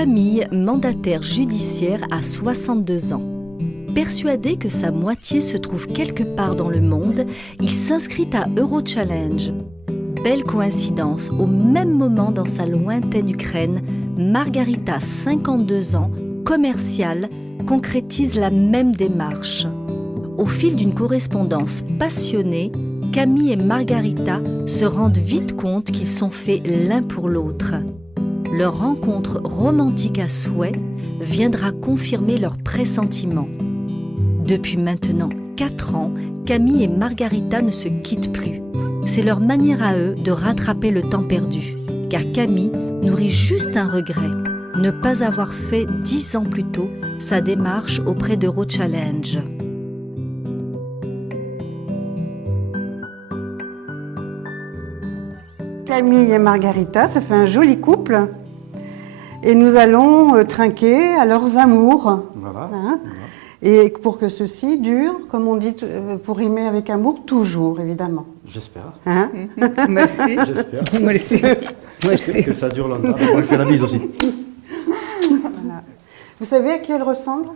Camille, mandataire judiciaire, a 62 ans. Persuadé que sa moitié se trouve quelque part dans le monde, il s'inscrit à Eurochallenge. Belle coïncidence, au même moment dans sa lointaine Ukraine, Margarita, 52 ans, commerciale, concrétise la même démarche. Au fil d'une correspondance passionnée, Camille et Margarita se rendent vite compte qu'ils sont faits l'un pour l'autre. Leur rencontre romantique à souhait viendra confirmer leurs pressentiments. Depuis maintenant 4 ans, Camille et Margarita ne se quittent plus. C'est leur manière à eux de rattraper le temps perdu. Car Camille nourrit juste un regret, ne pas avoir fait 10 ans plus tôt sa démarche auprès d'Eurochallenge. Camille et Margarita, ça fait un joli couple. Et nous allons trinquer à leurs amours. Voilà. Hein, et pour que ceci dure, comme on dit, pour rimer avec amour, toujours, évidemment. J'espère. Hein? Merci. J'espère. Merci. Merci. Que ça dure longtemps. Moi, je fais la bise aussi. Voilà. Vous savez à qui elle ressemble?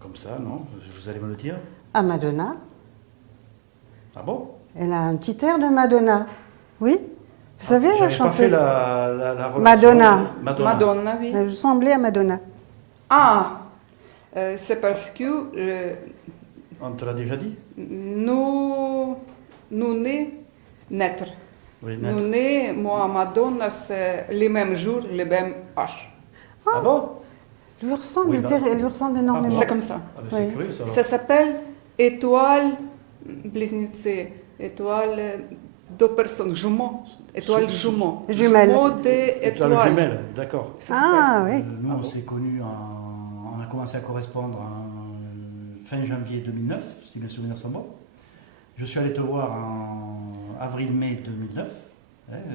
Comme ça, non? Vous allez me le dire? À Madonna. Ah bon? Elle a un petit air de Madonna. Oui? Vous savez, la J'avais pas fait chanteuse la relation. Madonna. Madonna, oui. Elle ressemblait à Madonna. Ah, c'est parce que On te l'a déjà dit? nous naître. Oui, Nous nés, moi, Madonna, c'est les mêmes jours, les mêmes âges. Ah bon? Elle lui ressemble, Oui, elle lui ressemble énormément. C'est comme ça. Ah, ben, c'est Oui. curieux ça. alors. Ça s'appelle étoile близнецы, étoile deux personnes, jumeaux, étoile jumeaux. Jumelles. Jumeaux Étoile d'étoiles. jumelle, d'accord. Ah oui. Nous, on s'est connus on a commencé à correspondre en fin janvier 2009, si mes souvenirs sont bons. Je suis allé te voir en avril-mai 2009,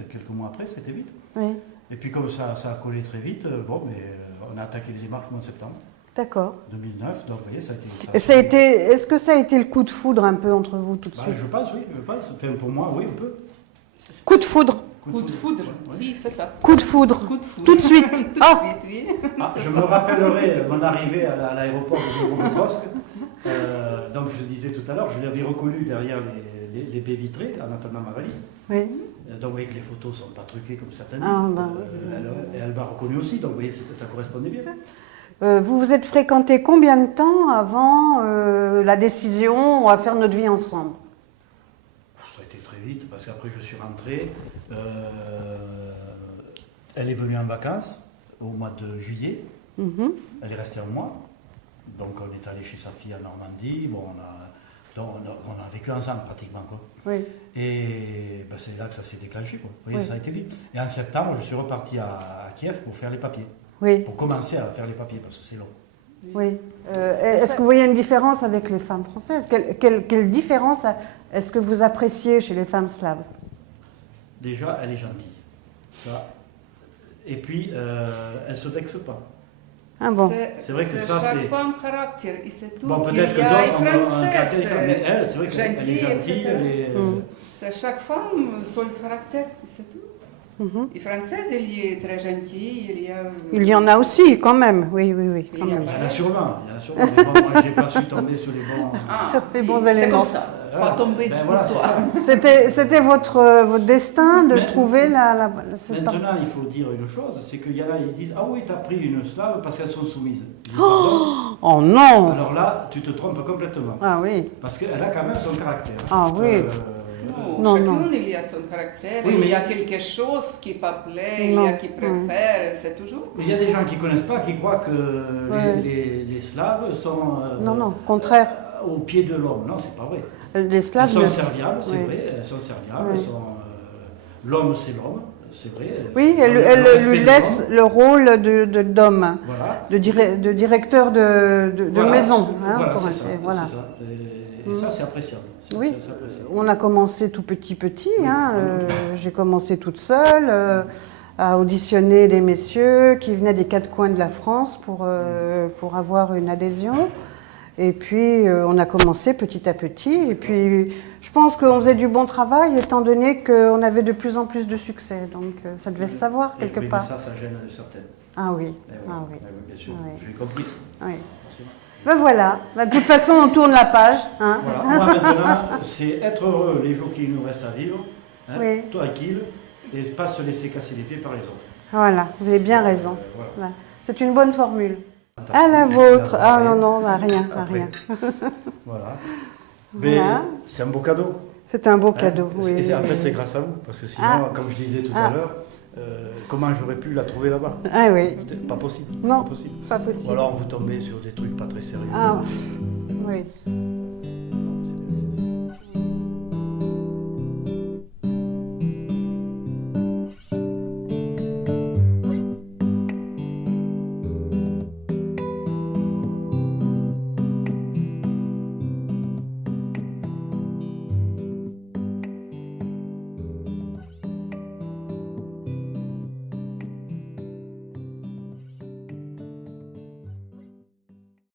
quelques mois après, c'était vite. Oui. Et puis comme ça a collé très vite, on a attaqué les démarches au mois de septembre D'accord. 2009, donc vous voyez, ça a été... Est-ce que ça a été le coup de foudre un peu entre vous tout de Bah, suite? je pense, oui, je pense. Enfin, pour moi, oui, un peu. Coup de foudre. Coup de foudre, Oui. oui, c'est ça. Coup de foudre. Coup de foudre. Tout de suite. Tout de Ah. suite, oui. Ah, je me rappellerai mon arrivée à l'aéroport de Dnipropetrovsk. Donc je disais tout à l'heure, je l'avais reconnu derrière les baies vitrées en attendant ma valise. Oui. Donc vous voyez que les photos ne sont pas truquées comme certains disent. Ah, bah, elle m'a reconnu aussi, donc vous voyez, ça correspondait bien. Vous vous êtes fréquentés combien de temps avant la décision on va faire notre vie ensemble? Ça a été très vite, parce qu'après je suis rentré. Elle est venue en vacances au mois de juillet. Mhm. Elle est restée un mois. Donc on est allé chez sa fille en Normandie. Bon, on a vécu ensemble pratiquement, quoi. Oui. Et ben, c'est là que ça s'est déclenché, quoi. Vous voyez, Oui. ça a été vite. Et en septembre, je suis reparti à Kiev pour faire les papiers. Oui. Pour commencer à faire les papiers, parce que c'est long. Oui. Est-ce que vous voyez une différence avec les femmes françaises? Quelle différence est-ce que vous appréciez chez les femmes slaves? Déjà, elle est gentille. Ça. Et puis, elle ne se vexe pas. Ah bon? C'est vrai que ça, chaque c'est... femme caractère, et c'est tout. Bon, Il peut-être que y a une d'autres ont un caractère française, différent. Mais elle, c'est vrai qu'elle est gentille, gentille. etc. Elle est, C'est chaque femme son caractère, et c'est tout. Mhm. Et française, elle y est très gentille, Il y en a aussi, quand même. Oui, oui, oui. Il quand y a- même. il y en a sûrement. Mais bon, moi, je n'ai pas su tomber sur les bons... Sur les bons c'est éléments. comme ça, Voilà. pas tomber Ben pour voilà, c'est toi. ça. C'était votre destin de Mais- trouver cette Maintenant, il faut dire une chose, c'est qu'il y en a, ils disent « Ah oui, tu as pris une slave parce qu'elles sont soumises. » Je dis, pardon. Oh non! Alors là, tu te trompes complètement. Ah oui. Parce qu'elle a quand même son caractère. Ah oui. Non, Non, chacun, non. il y a son caractère, Oui, il mais- y a quelque chose qui pas plaît, Non, il y a qui préfère, c'est toujours. Il y a des gens qui ne connaissent pas, qui croient que Ouais. les Slaves sont Non, non, contraire. Au pied de l'homme. Non, c'est pas vrai. Les Elles Slaves. sont serviables, c'est Oui. vrai. Elles sont serviables. Oui. Elles sont, l'homme, c'est l'homme, c'est vrai. Oui, elle Le respect lui de laisse l'homme. le rôle d'homme, Voilà. de directeur de Voilà. maison. Hein, Voilà, pour c'est ainsi- ça. voilà. C'est ça. Et ça, c'est appréciable. Oui. C'est appréciable. On a commencé tout petit. Oui, Hein, oui. j'ai commencé toute seule à auditionner des messieurs qui venaient des quatre coins de la France pour avoir une adhésion. Et puis, on a commencé petit à petit. Et puis, je pense qu'on faisait du bon travail, étant donné qu'on avait de plus en plus de succès. Donc, ça devait se savoir quelque oui, part. Mais ça gêne certaines. Ah oui, Ah oui, bien sûr. Oui. J'ai compris ça. Oui. Forcément. Ben voilà, ben, de toute façon, on tourne la page. Hein. Voilà. Moi, maintenant, c'est être heureux les jours qui nous restent à vivre, hein, Oui. tranquille, et pas se laisser casser les pieds par les autres. Voilà, vous avez bien raison. Voilà. Voilà. C'est une bonne formule. À la vôtre. Ah non, non, rien, Après. rien. Voilà. Mais Voilà. c'est un beau cadeau. C'est un beau Hein. cadeau, oui. Et en oui, fait, oui. c'est grâce à vous. Parce que sinon, Ah. comme je disais tout Ah. à l'heure, comment j'aurais pu la trouver là-bas? Ah oui, C'est pas possible. Non. Pas possible. pas Ou possible. alors vous tombez sur des trucs pas très sérieux. Ah, oui.